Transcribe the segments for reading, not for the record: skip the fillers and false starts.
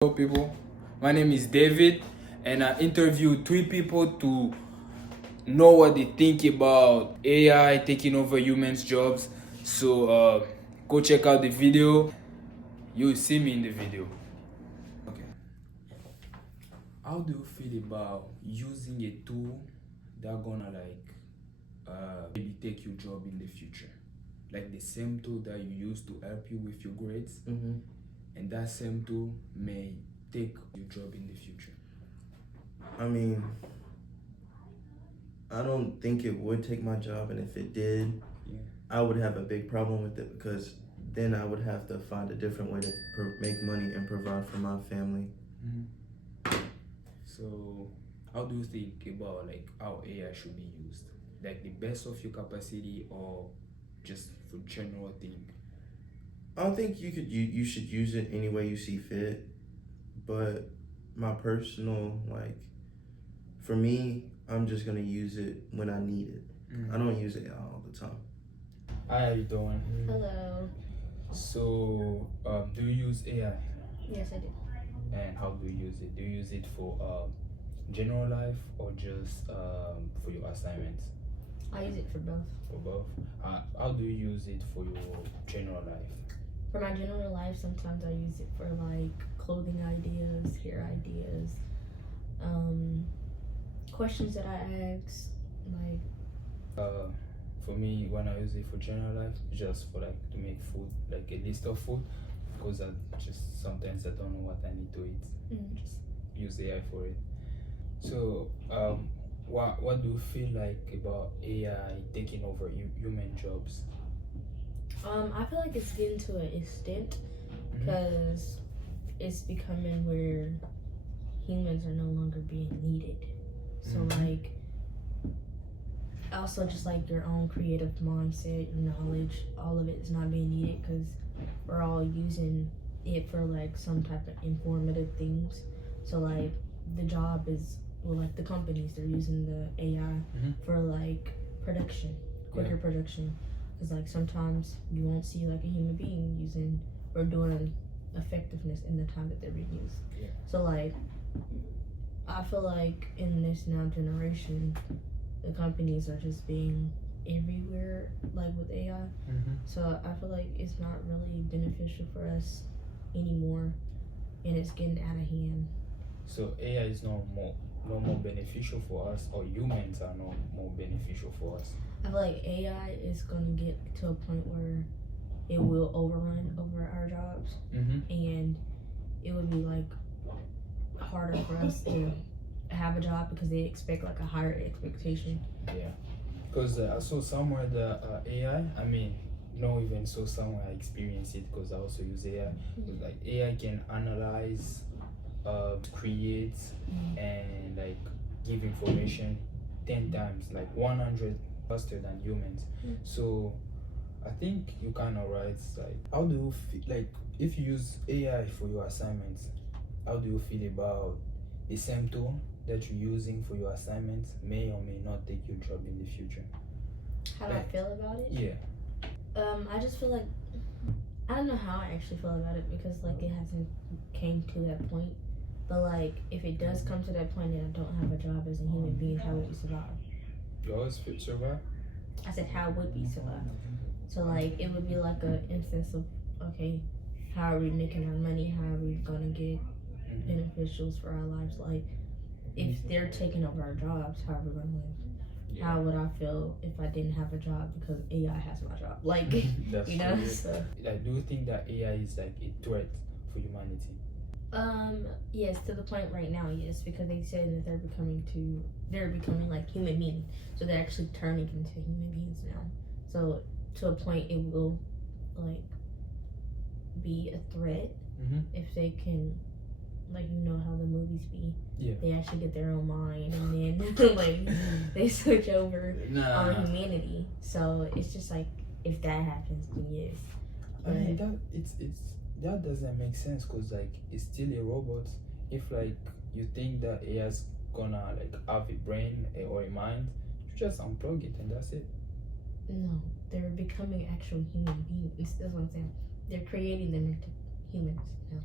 Hello, people. My name is David, and I interviewed three people to know what they think about AI taking over humans' jobs. So, go check out the video. You'll see me in the video. Okay. How do you feel about using a tool that gonna maybe take your job in the future? Like the same tool that you use to help you with your grades, and that same tool may take your job in the future. I mean, I don't think it would take my job, and if it did, Yeah. I would have a big problem with it because then I would have to find a different way to make money and provide for my family. So, how do you think about how AI should be used? Like the best of your capacity, or just for general thing? I don't think you should use it any way you see fit, but my personal for me, I'm just gonna use it when I need it. I don't use it all the time. Hi, how you doing? Hello. So, do you use AI, Yes, I do. and how do you use it? Do you use it for general life, or just for your assignments? I use it for both. For both. How do you use it for your general life? For my general life, sometimes I use it for clothing ideas, hair ideas, questions that I ask, For me, when I use it for general life, just for to make food, like a list of food, because I just sometimes I don't know what I need to eat. Just use AI for it. So, what do you feel like about AI taking over human jobs? I feel like it's getting to an extent because it's becoming where humans are no longer being needed. So also just your own creative mindset, your knowledge, all of it is not being needed because we're all using it for some type of informative things. So the job is the companies, they're using the AI for production, quicker production. Because sometimes you won't see a human being using or doing effectiveness in the time that they're being used. Yeah. So I feel like in this now generation, the companies are just being everywhere with AI. So I feel like it's not really beneficial for us anymore, and it's getting out of hand. So AI is no more beneficial for us, or humans are no more beneficial for us? I feel like AI is gonna get to a point where it will overrun over our jobs, and it would be harder for us to have a job because they expect a higher expectation. Yeah, because I saw somewhere the AI. I mean, no, even so somewhere I experienced it because I also use AI. AI can analyze, create, and give information 10 times, 100 faster than humans. So I think you kind of right. How do you feel if you use AI for your assignments? How do you feel about the same tool that you're using for your assignments may or may not take your job in the future? How do I feel about it? Yeah. I just feel I don't know how I actually feel about it because it hasn't came to that point. But if it does come to that point and I don't have a job as a human being, how would you survive? You always survive? I said, how would we survive? So it would be an instance of, okay, how are we making our money? How are we gonna get beneficials for our lives? If they're taking over our jobs, how are we gonna live? Yeah. How would I feel if I didn't have a job because AI has my job? That's you know. true. So. Do you think that AI is a threat for humanity? Yes, to the point right now, yes, because they said that they're becoming human beings, so they're actually turning into human beings now. So to a point, it will be a threat if they can, how the movies be. Yeah. They actually get their own mind, and then they switch over on humanity. So it's just if that happens, then yes. I mean that doesn't make sense because it's still a robot. If you think that AI's gonna have a brain or a mind, you just unplug it and that's it. No, they're becoming actual human beings. That's what I'm saying. They're creating them into humans now.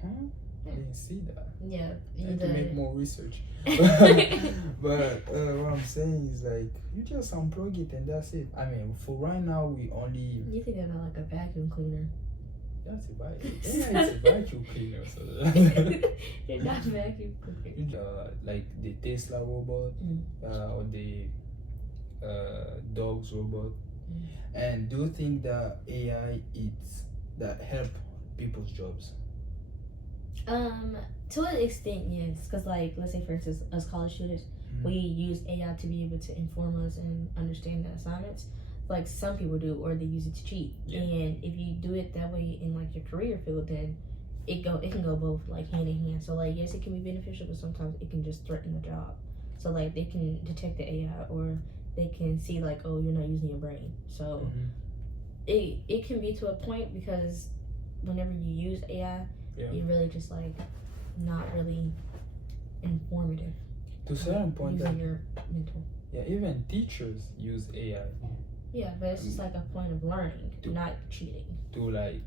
Huh? I didn't see that. Yeah, I need to make more research. But what I'm saying is like you just unplug it and that's it. I mean, for right now we only You think about like a vacuum cleaner. that's a vacuum. Yeah, it's a vacuum cleaner. So They're not vacuum cleaner. like the Tesla robot or the dogs robot. And do you think that AI is that help people's jobs? To an extent, yes. Because, like, let's say, for instance, us college students, we use AI to be able to inform us and understand the assignments. Like, some people do, or they use it to cheat. Yeah. And if you do it that way in, like, your career field, then it can go both, like, hand in hand. So, like, yes, it can be beneficial, but sometimes it can just threaten the job. So, like, they can detect the AI, or they can see, like, oh, you're not using your brain. So, it can be to a point, because whenever you use AI, you're really just, like, not really informative. To a certain point, using your mental. yeah, even teachers use AI Yeah, but it's just like a point of learning, not cheating. to like,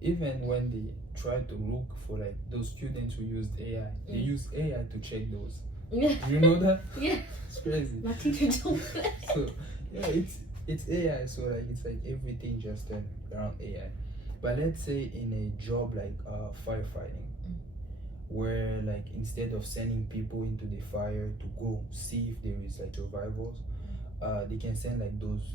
even when they try to look for like those students who used AI, they use AI to check those. Yeah. You know that? Yeah. It's crazy. My teacher told me. So yeah, it's AI. So like it's like everything just around AI. But let's say in a job like firefighting, where like instead of sending people into the fire to go see if there is like survivors, they can send like those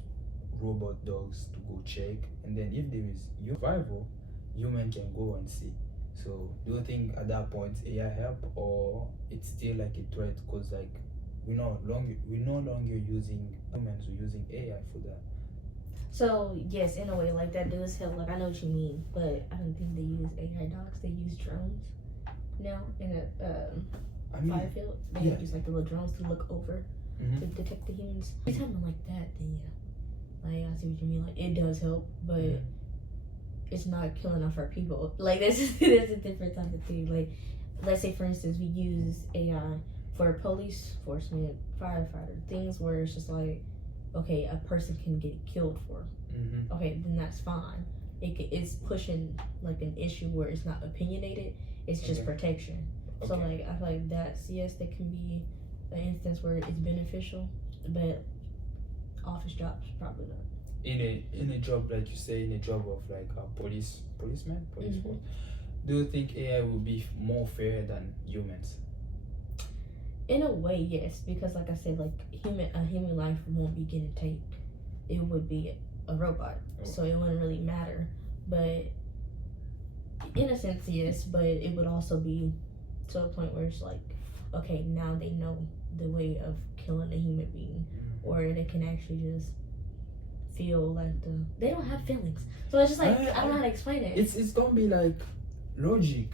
robot dogs to go check, and then if there is survival, human can go and see. So do you think at that point AI help, or it's still like a threat? Because like we're no longer using humans, we're using AI for that. So yes, in a way, like that does help. Like I know what you mean, but I don't think they use AI dogs. They use drones now in a fire field. They use like the little drones to look over to detect the humans. If you're talking like that, then yeah. Like I see what you mean. Like it does help, but it's not killing off our people. Like that's a different type of thing. Like let's say for instance we use AI for police enforcement, firefighter, things where it's just like, okay, a person can get killed for. Okay, then that's fine. It's pushing like an issue where it's not opinionated. It's just protection. So like I feel like that's yes, that can be an instance where it's beneficial, but office jobs probably not. In a job like you say, in a job of like a police force, do you think AI will be more fair than humans? In a way, yes, because like I said, like a human life won't be getting taped. It would be a robot, so it wouldn't really matter. But in a sense, yes, but it would also be to a point where it's like, okay, now they know the way of killing a human being, or they can actually just feel like they don't have feelings. So it's just like I don't know how to explain it. It's gonna be like logic,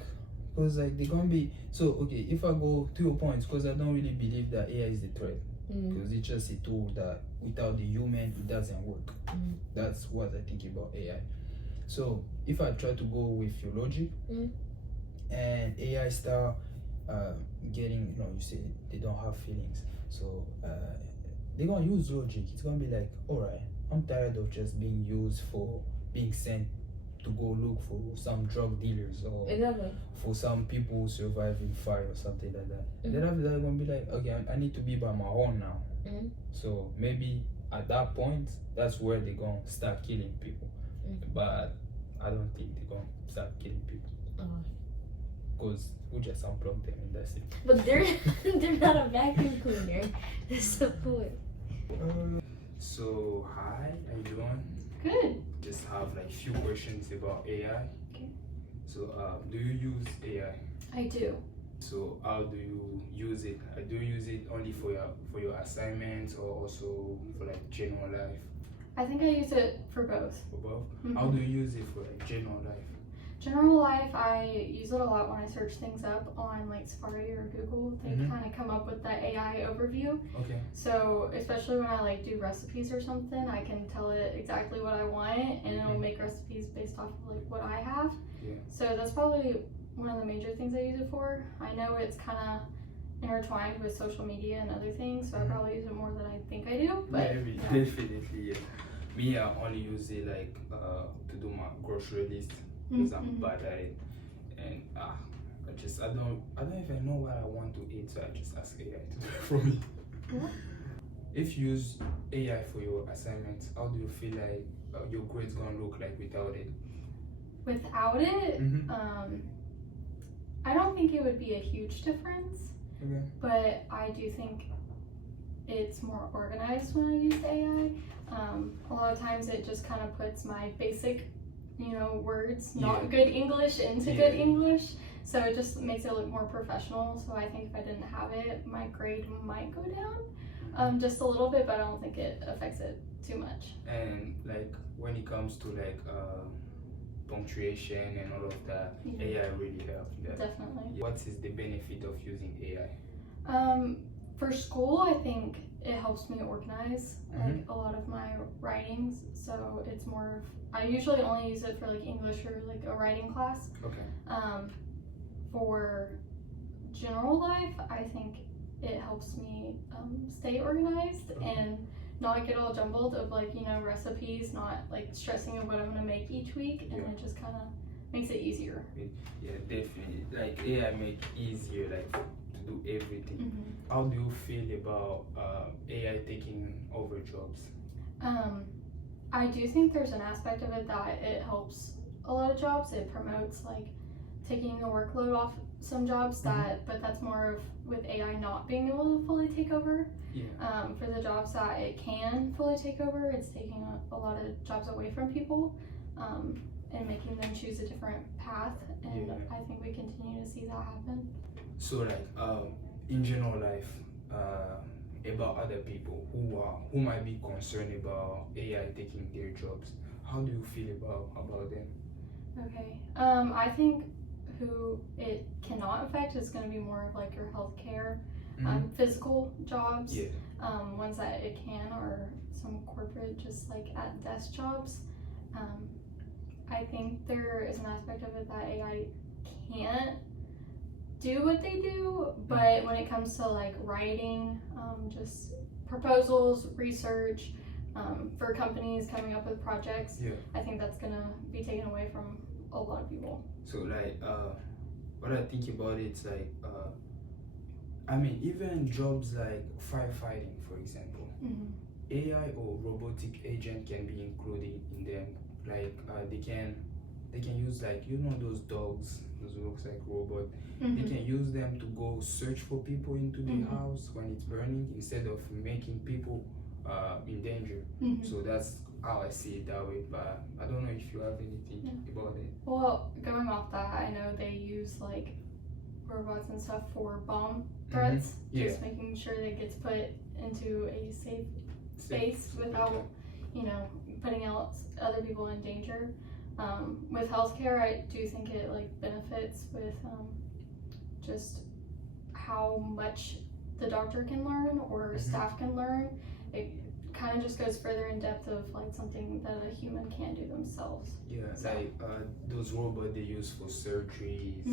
because like they're gonna be so okay. If I go to your points, because I don't really believe that AI is the threat, because it's just a tool that without the human it doesn't work. That's what I think about AI. So if I try to go with your logic, and AI start getting, you say they don't have feelings, so they're gonna use logic. It's gonna be like, all right, I'm tired of just being used for being sent to go look for some drug dealers or for some people who survive in fire or something like that. Then after that, I'm gonna be like, okay, I need to be by my own now. So maybe at that point, that's where they're gonna start killing people. But I don't think they're gonna start killing people. Because we just unplug them and that's it. But they're not a vacuum cleaner. That's the point. So hi, how you doing? Good. Just have like few questions about AI. Okay. So do you use AI? I do. So how do you use it? Do you use it only for your assignments or also for like general life? I think I use it for both. For both? How do you use it for like general life? General life, I use it a lot when I search things up on like Safari or Google. They kind of come up with that AI overview. Okay. So especially when I like do recipes or something, I can tell it exactly what I want, and it'll make recipes based off of like what I have. Yeah. So that's probably one of the major things I use it for. I know it's kind of intertwined with social media and other things, so I probably use it more than I think I do. But Maybe, definitely, yeah. Me, I only use it like to do my grocery list because I'm bad at it, and I I don't even know what I want to eat, so I just ask AI to do it for me. Yeah. If you use AI for your assignments, how do you feel like your grades gonna look like without it? Without it, Mm-hmm. I don't think it would be a huge difference, Okay. but I do think it's more organized when I use AI. A lot of times it just kind of puts my basic, words, not Yeah. good English into Yeah. good English. So it just makes it look more professional. So I think if I didn't have it, my grade might go down just a little bit, but I don't think it affects it too much. And like when it comes to like punctuation and all of that, Yeah. AI really helps that. Definitely. What is the benefit of using AI? For school, I think it helps me organize like a lot of my writings. So it's more of, I usually only use it for like English or like a writing class. Okay. For general life, I think it helps me stay organized and not get all jumbled of like, recipes, not like stressing of what I'm gonna make each week, and Yeah. it just kind of makes it easier. Yeah, definitely. Like AI make easier like to do everything. Mm-hmm. How do you feel about AI taking over jobs? I do think there's an aspect of it that it helps a lot of jobs. It promotes like taking the workload off some jobs but that's more of with AI not being able to fully take over. Yeah. For the jobs that it can fully take over, it's taking a lot of jobs away from people and making them choose a different path. And Yeah. I think we continue to see that happen. So like in general life, about other people who might be concerned about AI taking their jobs, how do you feel about them? Okay. I think who it cannot affect is going to be more of like your healthcare, physical jobs. Yeah. Ones that it can are some corporate, just like at desk jobs. I think there is an aspect of it that AI can't do what they do, but when it comes to like writing, just proposals, research, for companies coming up with projects, Yeah. I think that's gonna be taken away from a lot of people. So like what I think about it's like I mean even jobs like firefighting, for example, AI or robotic agent can be included in them. Like they can use like those dogs, those looks like robot. They can use them to go search for people into the house when it's burning instead of making people in danger. So that's how I see it that way. But I don't know if you have anything about it. Well, going off that, I know they use like robots and stuff for bomb threats, just making sure that it gets put into a safe space without, putting out other people in danger. With healthcare, I do think it like benefits with just how much the doctor can learn or staff can learn. It kind of just goes further in depth of like something that a human can't do themselves. Yeah, like those robots they use for surgeries,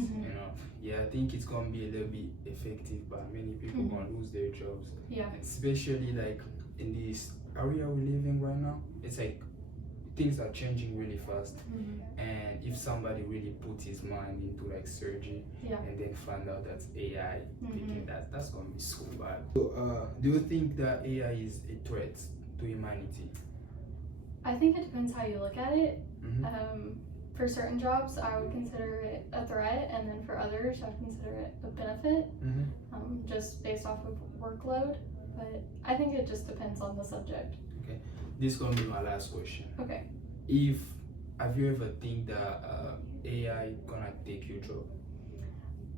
Yeah, I think it's gonna be a little bit effective, but many people gonna lose their jobs. Yeah. Especially like in this area we live in right now, it's like things are changing really fast. And if somebody really put his mind into like surgery and then find out that's AI, thinking that's gonna be so bad. So do you think that AI is a threat to humanity? I think it depends how you look at it. For certain jobs, I would consider it a threat, and then for others, I'd consider it a benefit, just based off of workload. But I think it just depends on the subject. Okay, this is gonna be my last question. Okay. Have you ever think that AI gonna take your job?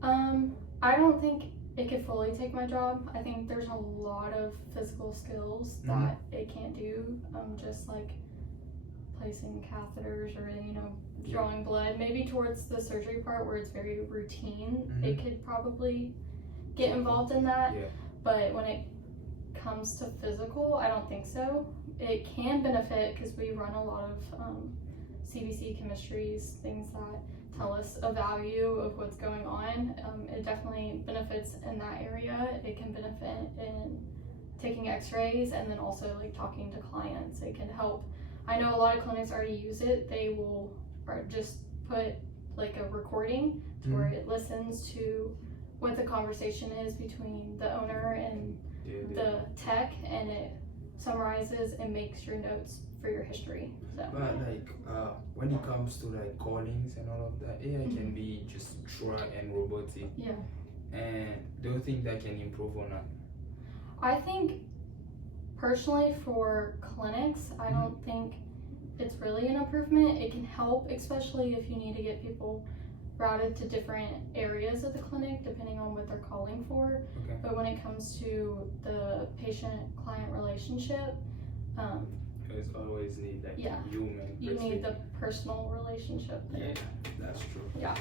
I don't think it could fully take my job. I think there's a lot of physical skills that it can't do, just like placing catheters or drawing blood. Maybe towards the surgery part where it's very routine, it could probably get involved in that. But when it comes to physical, I don't think so. It can benefit because we run a lot of CBC chemistries, things that tell us a value of what's going on. It definitely benefits in that area. It can benefit in taking x-rays and then also like talking to clients. It can help. I know a lot of clinics already use it. They will just put like a recording to where it listens to what the conversation is between the owner and the tech, and it summarizes and makes your notes for your history. So But like when it comes to like callings and all of that, AI can be just dry and robotic. yeah, And do you think that can improve or not? I think personally for clinics, I don't think it's really an improvement. It can help, especially if you need to get people routed to different areas of the clinic depending on what they're calling for. Okay. But when it comes to the patient-client relationship, Because always need like Yeah. human you need the perspective. personal relationship there. Yeah, that's true. Yeah.